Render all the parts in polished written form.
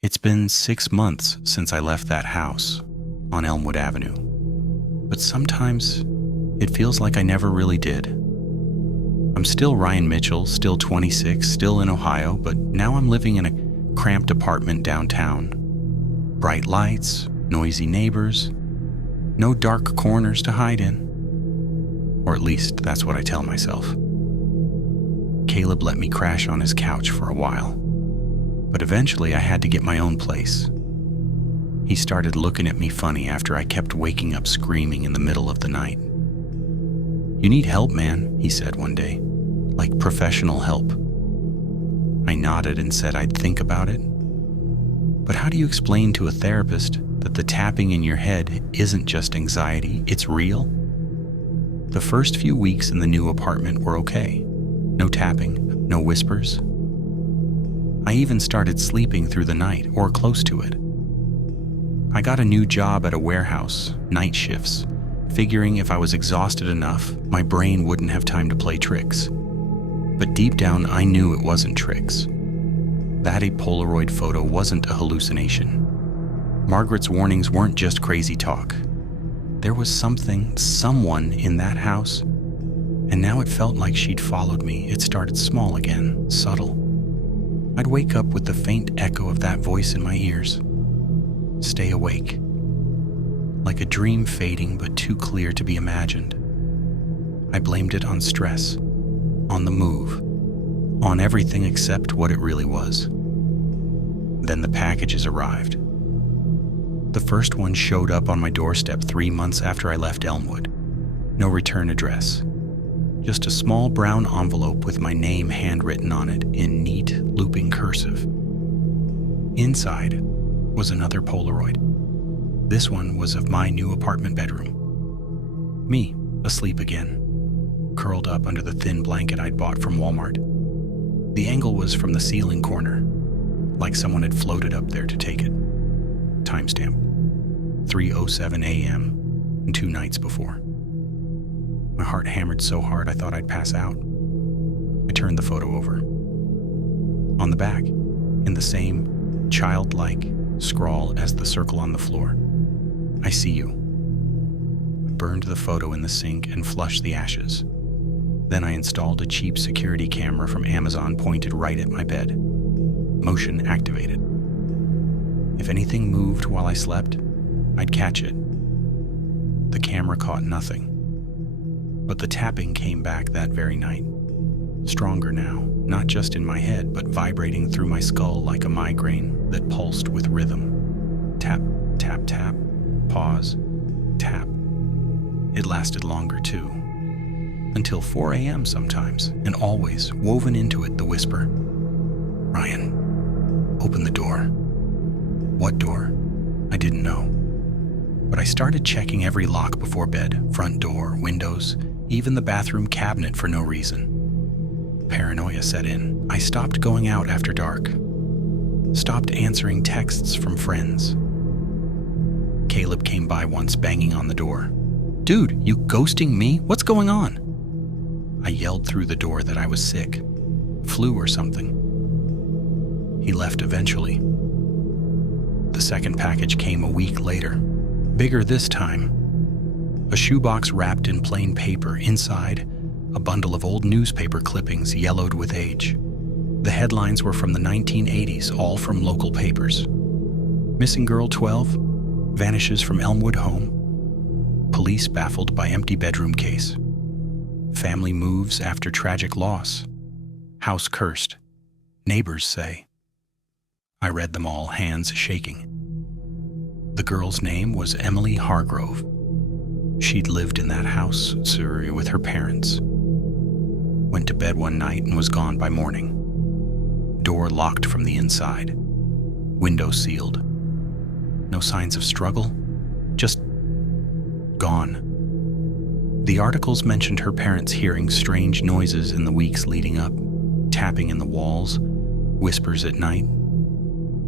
It's been 6 months since I left that house on Elmwood Avenue, but sometimes it feels like I never really did. I'm still Ryan Mitchell, still 26, still in Ohio, but now I'm living in a cramped apartment downtown. Bright lights, noisy neighbors, no dark corners to hide in. Or at least that's what I tell myself. Caleb let me crash on his couch for a while, but eventually I had to get my own place. He started looking at me funny after I kept waking up screaming in the middle of the night. "You need help, man," he said one day, like professional help. I nodded and said I'd think about it. But how do you explain to a therapist that the tapping in your head isn't just anxiety, it's real? The first few weeks in the new apartment were okay. No tapping, no whispers. I even started sleeping through the night, or close to it. I got a new job at a warehouse, night shifts, figuring if I was exhausted enough, my brain wouldn't have time to play tricks. But deep down, I knew it wasn't tricks. That a Polaroid photo wasn't a hallucination. Margaret's warnings weren't just crazy talk. There was someone in that house, and now it felt like she'd followed me. It started small again, subtle. I'd wake up with the faint echo of that voice in my ears. Stay awake. Like a dream fading but too clear to be imagined. I blamed it on stress, on the move, on everything except what it really was. Then the packages arrived. The first one showed up on my doorstep 3 months after I left Elmwood. No return address. Just a small brown envelope with my name handwritten on it in neat, looping cursive. Inside was another Polaroid. This one was of my new apartment bedroom. Me, asleep again, curled up under the thin blanket I'd bought from Walmart. The angle was from the ceiling corner, like someone had floated up there to take it. Timestamp, 3:07 a.m., 2 nights before. My heart hammered so hard I thought I'd pass out. I turned the photo over. On the back, in the same childlike scrawl as the circle on the floor, "I see you." I burned the photo in the sink and flushed the ashes. Then I installed a cheap security camera from Amazon pointed right at my bed. Motion activated. If anything moved while I slept, I'd catch it. The camera caught nothing. But the tapping came back that very night. Stronger now, not just in my head, but vibrating through my skull like a migraine that pulsed with rhythm. Tap, tap, tap, pause, tap. It lasted longer too. Until 4 a.m. sometimes, and always, woven into it, the whisper, "Ryan, open the door." What door? I didn't know. But I started checking every lock before bed, front door, windows, even the bathroom cabinet for no reason. Paranoia set in. I stopped going out after dark. Stopped answering texts from friends. Caleb came by once, banging on the door. "Dude, you ghosting me? What's going on?" I yelled through the door that I was sick. Flu or something. He left eventually. The second package came a week later. Bigger this time. A shoebox wrapped in plain paper. Inside, a bundle of old newspaper clippings yellowed with age. The headlines were from the 1980s, all from local papers. Missing girl 12, vanishes from Elmwood home. Police baffled by empty bedroom case. Family moves after tragic loss. House cursed. Neighbors say. I read them all, hands shaking. The girl's name was Emily Hargrove. She'd lived in that house, Surrey, with her parents. Went to bed one night and was gone by morning. Door locked from the inside. Window sealed. No signs of struggle, just gone. The articles mentioned her parents hearing strange noises in the weeks leading up, tapping in the walls, whispers at night.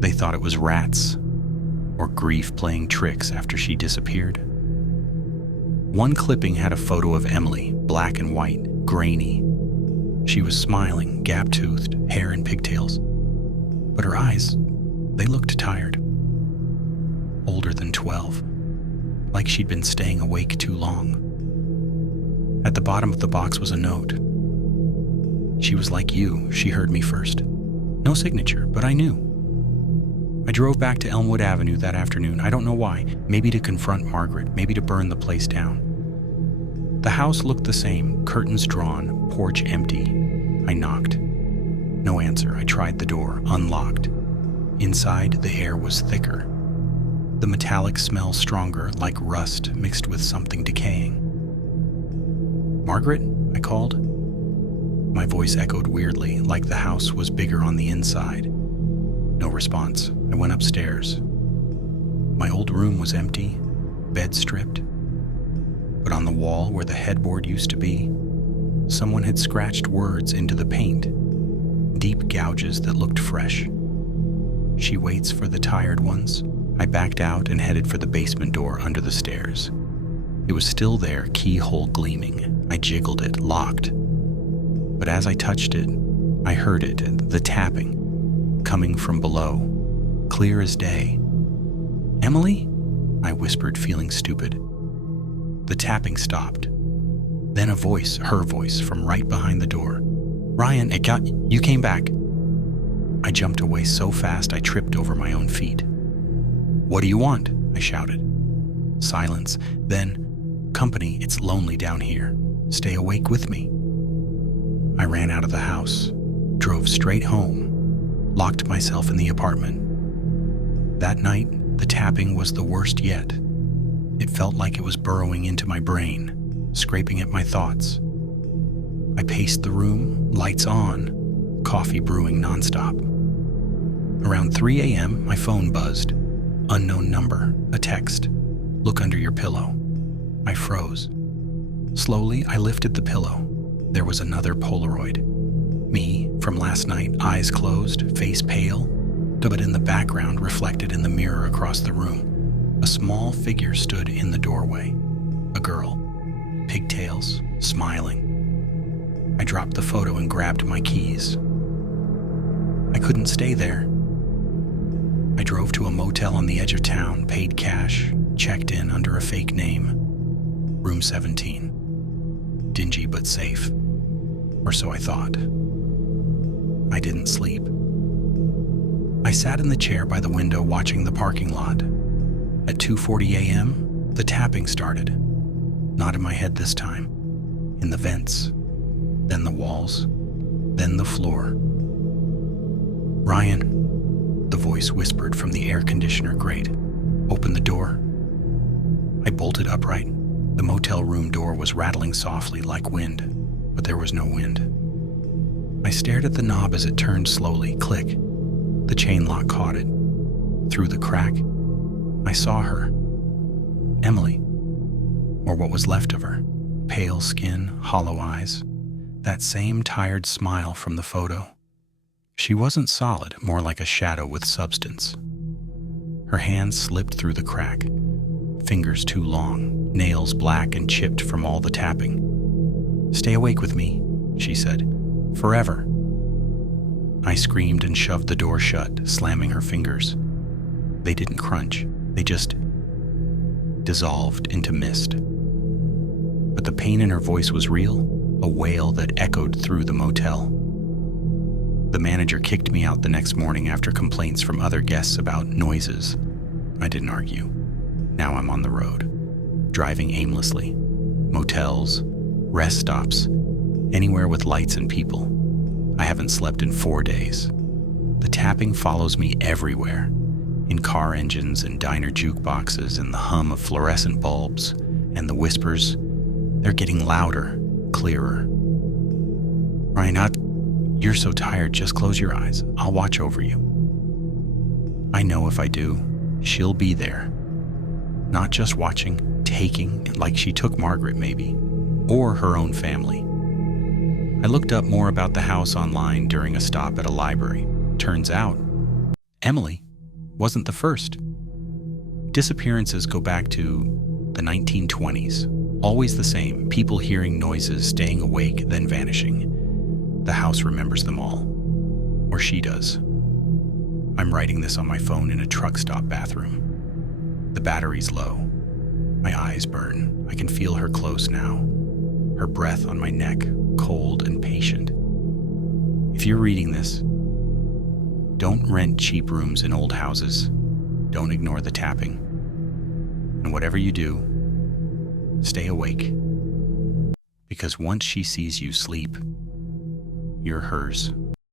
They thought it was rats or grief playing tricks after she disappeared. One clipping had a photo of Emily, black and white, grainy. She was smiling, gap-toothed, hair in pigtails. But her eyes, They looked tired, older than 12, like she'd been staying awake too long. At the bottom of the box was a note. She was like you, she heard me first. No signature, but I knew. I drove back to Elmwood Avenue that afternoon. I don't know why. Maybe to confront Margaret, maybe to burn the place down. The house looked the same, curtains drawn, porch empty. I knocked. No answer. I tried the door, unlocked. Inside, the air was thicker. The metallic smell stronger, like rust mixed with something decaying. "Margaret?" I called. My voice echoed weirdly, like the house was bigger on the inside. No response. I went upstairs. My old room was empty, bed stripped. But on the wall where the headboard used to be, someone had scratched words into the paint, deep gouges that looked fresh. "She waits for the tired ones." I backed out and headed for the basement door under the stairs. It was still there, keyhole gleaming. I jiggled it, locked. But as I touched it, I heard it, the tapping, coming from below, clear as day. "Emily?" I whispered, feeling stupid. The tapping stopped. Then a voice, her voice, from right behind the door. "Ryan, you came back." I jumped away so fast I tripped over my own feet. "What do you want?" I shouted. Silence. Then, "Company, it's lonely down here. Stay awake with me." I ran out of the house, drove straight home, locked myself in the apartment. That night, the tapping was the worst yet. It felt like it was burrowing into my brain, scraping at my thoughts. I paced the room, lights on, coffee brewing nonstop. Around 3 a.m., my phone buzzed. Unknown number, a text. "Look under your pillow." I froze. Slowly, I lifted the pillow. There was another Polaroid. Me, from last night, eyes closed, face pale, but in the background, reflected in the mirror across the room, a small figure stood in the doorway. A girl, pigtails, smiling. I dropped the photo and grabbed my keys. I couldn't stay there. I drove to a motel on the edge of town, paid cash, checked in under a fake name. Room 17. Dingy but safe. Or so I thought. I didn't sleep. I sat in the chair by the window watching the parking lot. At 2:40 a.m., the tapping started. Not in my head this time. In the vents. Then the walls. Then the floor. "Ryan," the voice whispered from the air conditioner grate. "Open the door." I bolted upright. The motel room door was rattling softly like wind, but there was no wind. I stared at the knob as it turned slowly, click. The chain lock caught it. Through the crack, I saw her. Emily. Or what was left of her. Pale skin, hollow eyes. That same tired smile from the photo. She wasn't solid, more like a shadow with substance. Her hand slipped through the crack. Fingers too long, nails black and chipped from all the tapping. "Stay awake with me," she said. "Forever." I screamed and shoved the door shut, slamming her fingers. They didn't crunch. They just dissolved into mist. But the pain in her voice was real, a wail that echoed through the motel. The manager kicked me out the next morning after complaints from other guests about noises. I didn't argue. Now I'm on the road, driving aimlessly. Motels, rest stops, anywhere with lights and people. I haven't slept in 4 days. The tapping follows me everywhere, in car engines and diner jukeboxes and the hum of fluorescent bulbs, and the whispers, they're getting louder, clearer. "Ryan, you're so tired, just close your eyes. I'll watch over you." I know if I do, she'll be there. Not just watching, taking, like she took Margaret maybe, or her own family. I looked up more about the house online during a stop at a library. Turns out, Emily wasn't the first. Disappearances go back to the 1920s. Always the same, people hearing noises, staying awake, then vanishing. The house remembers them all. Or she does. I'm writing this on my phone in a truck stop bathroom. The battery's low. My eyes burn. I can feel her close now. Her breath on my neck, cold and patient. If you're reading this, don't rent cheap rooms in old houses. Don't ignore the tapping. And whatever you do, stay awake. Because once she sees you sleep, you're hers.